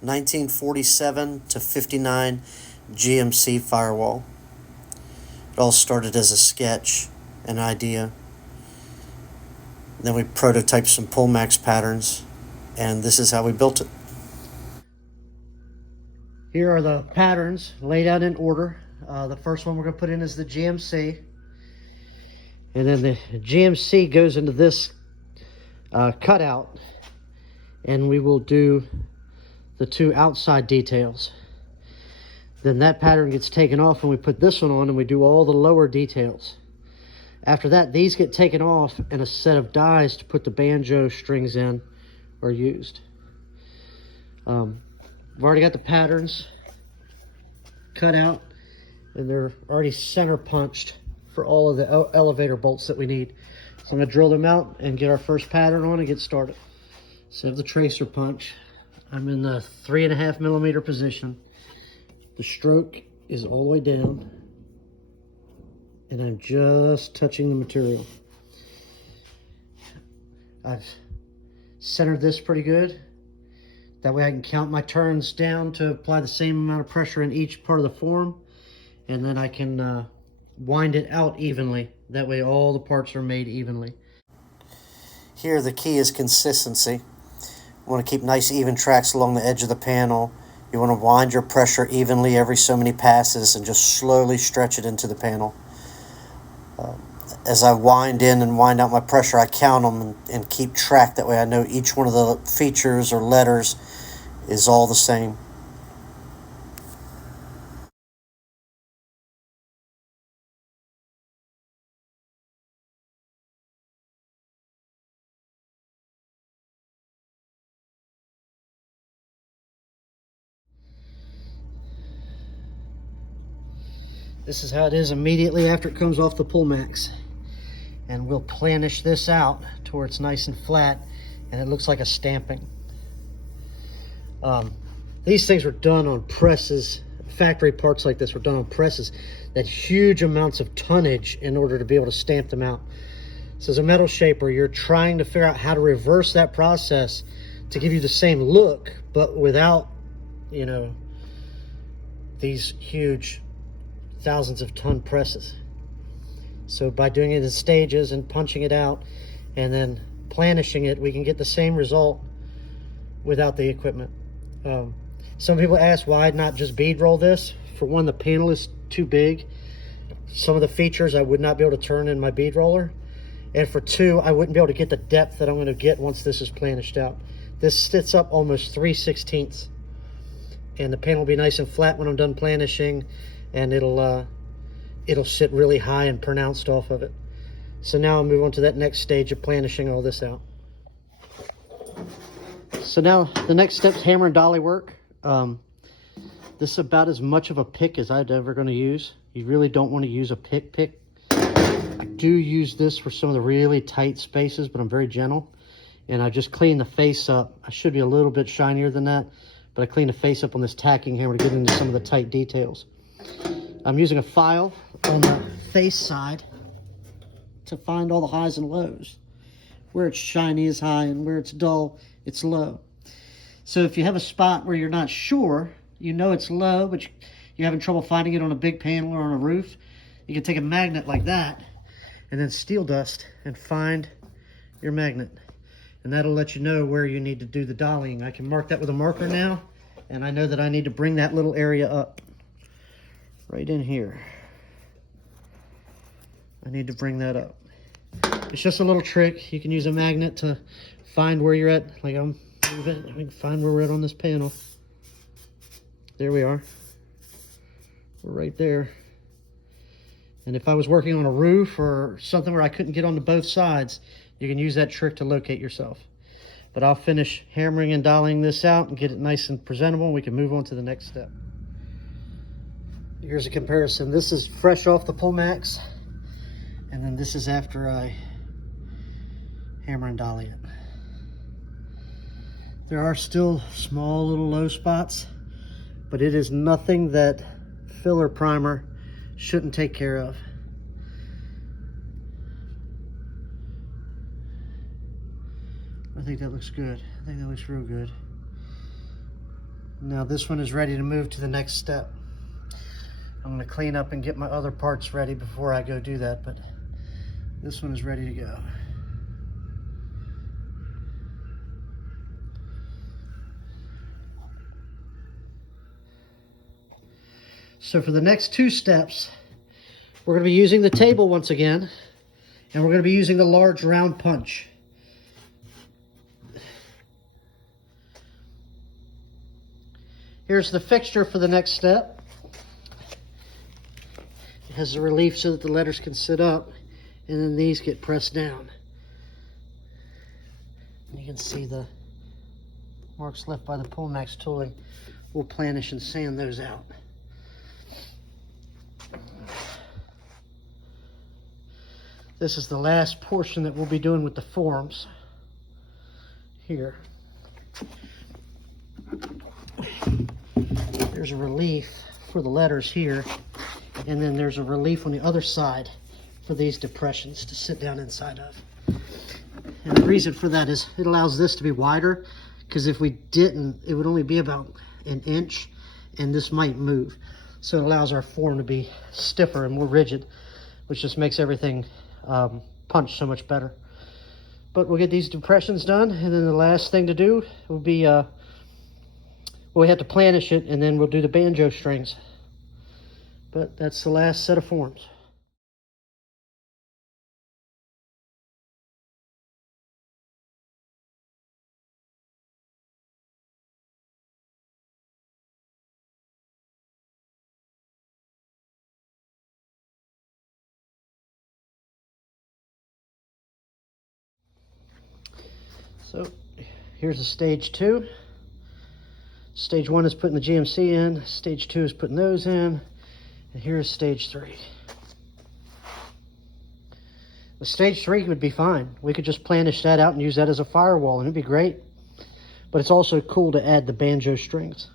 1947 to 59 GMC Firewall. It all started as a sketch, an idea. Then we prototyped some Pullmax patterns, and this is how we built it. Here are the patterns laid out in order. The first one we're going to put in is the GMC. And then the GMC goes into this cutout, and we will do the two outside details. Then that pattern gets taken off and we put this one on and we do all the lower details. After that, these get taken off and a set of dies to put the banjo strings in are used. I've already got the patterns cut out and they're already center punched for all of the elevator bolts that we need. So I'm going to drill them out and get our first pattern on and get started. So I have the tracer punch. I'm in the 3.5 millimeter position. The stroke is all the way down and I'm just touching the material. I've centered this pretty good. That way I can count my turns down to apply the same amount of pressure in each part of the form, and then I can wind it out evenly. That way all the parts are made evenly. Here the key is consistency. You want to keep nice even tracks along the edge of the panel. You want to wind your pressure evenly every so many passes and just slowly stretch it into the panel. As I wind in and wind out my pressure, I count them and keep track. That way I know each one of the features or letters is all the same. This is how it is immediately after it comes off the Pullmax. And we'll planish this out to where it's nice and flat and it looks like a stamping. These things were done on presses. Factory parts like this were done on presses that huge amounts of tonnage in order to be able to stamp them out. So as a metal shaper, you're trying to figure out how to reverse that process to give you the same look, but without, you know, these huge thousands of ton presses. So by doing it in stages and punching it out and then planishing it, we can get the same result without the equipment. Some people ask why I'd not just bead roll this. For one, the panel is too big. Some of the features I would not be able to turn in my bead roller. And for two, I wouldn't be able to get the depth that I'm going to get once this is planished out. This sits up almost 3/16. And the panel will be nice and flat when I'm done planishing, and it'll sit really high and pronounced off of it. So now I'll move on to that next stage of planishing all this out. So now the next step is hammer and dolly work. This is about as much of a pick as I'm ever going to use. You really don't want to use a pick. I do use this for some of the really tight spaces, but I'm very gentle. And I just cleaned the face up. I should be a little bit shinier than that, but I cleaned the face up on this tacking hammer to get into some of the tight details. I'm using a file on the face side to find all the highs and lows. Where it's shiny is high and where it's dull, it's low. So if you have a spot where you're not sure, you know it's low, but you're having trouble finding it on a big panel or on a roof, you can take a magnet like that and then steel dust and find your magnet. And that'll let you know where you need to do the dollying. I can mark that with a marker now, and I know that I need to bring that little area up. Right in here. I need to bring that up. It's just a little trick. You can use a magnet to find where you're at. Like I'm moving, we can find where we're at on this panel. There we are. We're right there. And if I was working on a roof or something where I couldn't get onto both sides, you can use that trick to locate yourself. But I'll finish hammering and dollying this out and get it nice and presentable, and we can move on to the next step. Here's a comparison. This is fresh off the Pullmax, and then this is after I hammer and dolly it. There are still small little low spots, but it is nothing that filler primer shouldn't take care of. I think that looks good. I think that looks real good. Now this one is ready to move to the next step. I'm going to clean up and get my other parts ready before I go do that, but this one is ready to go. So for the next two steps, we're going to be using the table once again, and we're going to be using the large round punch. Here's the fixture for the next step. It has a relief so that the letters can sit up, and then these get pressed down. You can see the marks left by the Pullmax tooling. We'll planish and sand those out. This is the last portion that we'll be doing with the forms here. There's a relief for the letters here, and then there's a relief on the other side for these depressions to sit down inside of. And the reason for that is it allows this to be wider, because if we didn't, it would only be about an inch, and this might move. So it allows our form to be stiffer and more rigid, which just makes everything punch so much better. But we'll get these depressions done, and then the last thing to do will be we have to planish it, and then we'll do the banjo strings. But that's the last set of forms. So here's the stage 2. Stage 1 is putting the GMC in, stage 2 is putting those in, and here's stage 3. The stage 3 would be fine. We could just planish that out and use that as a firewall, and it'd be great. But it's also cool to add the banjo strings.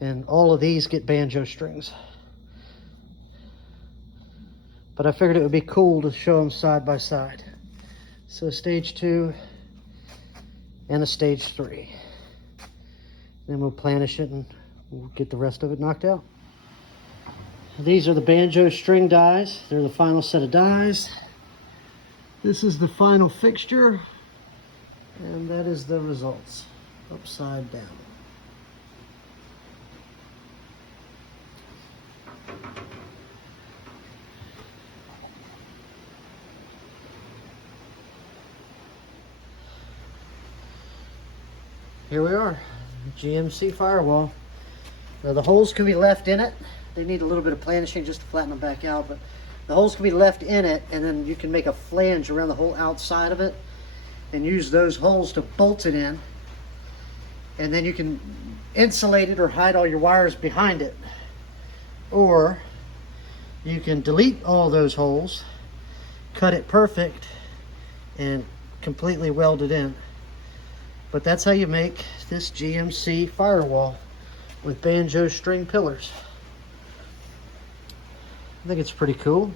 And all of these get banjo strings. But I figured it would be cool to show them side by side. So stage 2 and a stage 3. Then we'll planish it and we'll get the rest of it knocked out. These are the banjo string dies. They're the final set of dies. This is the final fixture, and that is the results, upside down. Here we are. GMC Firewall. Now the holes can be left in it. They need a little bit of planishing just to flatten them back out, but the holes can be left in it, and then you can make a flange around the whole outside of it and use those holes to bolt it in, and then you can insulate it or hide all your wires behind it. Or you can delete all those holes, cut it perfect, and completely weld it in. But that's how you make this GMC Firewall with banjo string pillars. I think it's pretty cool.